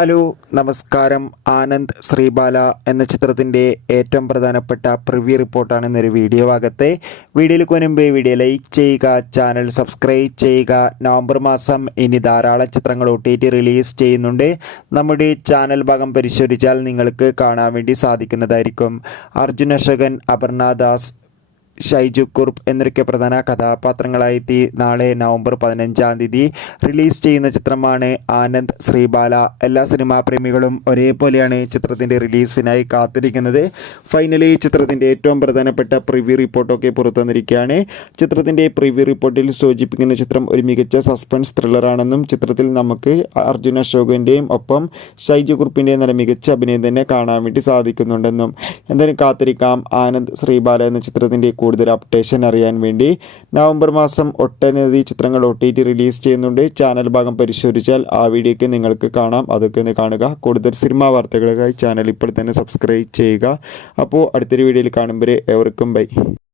Hello നമസ്കാരം. ആനന്ദ് ശ്രീബാല എന്ന ചിത്രത്തിൻ്റെ ഏറ്റവും പ്രധാനപ്പെട്ട പ്രിവ്യൂ റിപ്പോർട്ടാണ് ഇന്നൊരു വീഡിയോ ഭാഗത്തെ. വീഡിയോയിലേക്ക് മുൻപ് വീഡിയോ ലൈക്ക് ചെയ്യുക, ചാനൽ സബ്സ്ക്രൈബ് ചെയ്യുക. നവംബർ മാസം ഇനി ധാരാളം ചിത്രങ്ങൾ OTT റിലീസ് ചെയ്യുന്നുണ്ട്. നമ്മുടെ ചാനൽ ഭാഗം പരിശോധിച്ചാൽ നിങ്ങൾക്ക് കാണാൻ വേണ്ടി സാധിക്കുന്നതായിരിക്കും. അർജുൻ അശോകൻ, അപർണ ദാസ്, ഷൈജു കുറുപ്പ് എന്നൊക്കെ പ്രധാന കഥാപാത്രങ്ങളായി നാളെ നവംബർ 15 റിലീസ് ചെയ്യുന്ന ചിത്രമാണ് ആനന്ദ് ശ്രീബാല. എല്ലാ സിനിമാ പ്രേമികളും ഒരേപോലെയാണ് ചിത്രത്തിൻ്റെ റിലീസിനായി കാത്തിരിക്കുന്നത്. ഫൈനലി ചിത്രത്തിൻ്റെ ഏറ്റവും പ്രധാനപ്പെട്ട പ്രിവ്യൂ റിപ്പോർട്ടൊക്കെ പുറത്തു വന്നിരിക്കുകയാണ്. ചിത്രത്തിൻ്റെ പ്രിവ്യൂ റിപ്പോർട്ടിൽ സൂചിപ്പിക്കുന്ന ചിത്രം ഒരു മികച്ച സസ്പെൻസ് ത്രില്ലറാണെന്നും ചിത്രത്തിൽ നമുക്ക് അർജുൻ അശോകൻ്റെയും ഒപ്പം ഷൈജു കുറുപ്പിൻ്റെയും നല്ല മികച്ച അഭിനയം തന്നെ കാണാൻ വേണ്ടി സാധിക്കുന്നുണ്ടെന്നും. എന്തായാലും കാത്തിരിക്കാം ആനന്ദ് ശ്രീബാല എന്ന ചിത്രത്തിൻ്റെ കൂടുതൽ അപ്ഡേഷൻ അറിയാൻ വേണ്ടി. നവംബർ മാസം ഒട്ടനവധി ചിത്രങ്ങൾ OTT റിലീസ് ചെയ്യുന്നുണ്ട്. ചാനൽ ഭാഗം പരിശോധിച്ചാൽ ആ വീഡിയോയ്ക്ക് നിങ്ങൾക്ക് കാണാം. അതൊക്കെ ഒന്ന് കാണുക. കൂടുതൽ സിനിമാ വാർത്തകൾക്കായി ചാനൽ ഇപ്പോൾ തന്നെ സബ്സ്ക്രൈബ് ചെയ്യുക. അപ്പോൾ അടുത്തൊരു വീഡിയോയിൽ കാണുമ്പോൾ ഏവർക്കും ബൈ.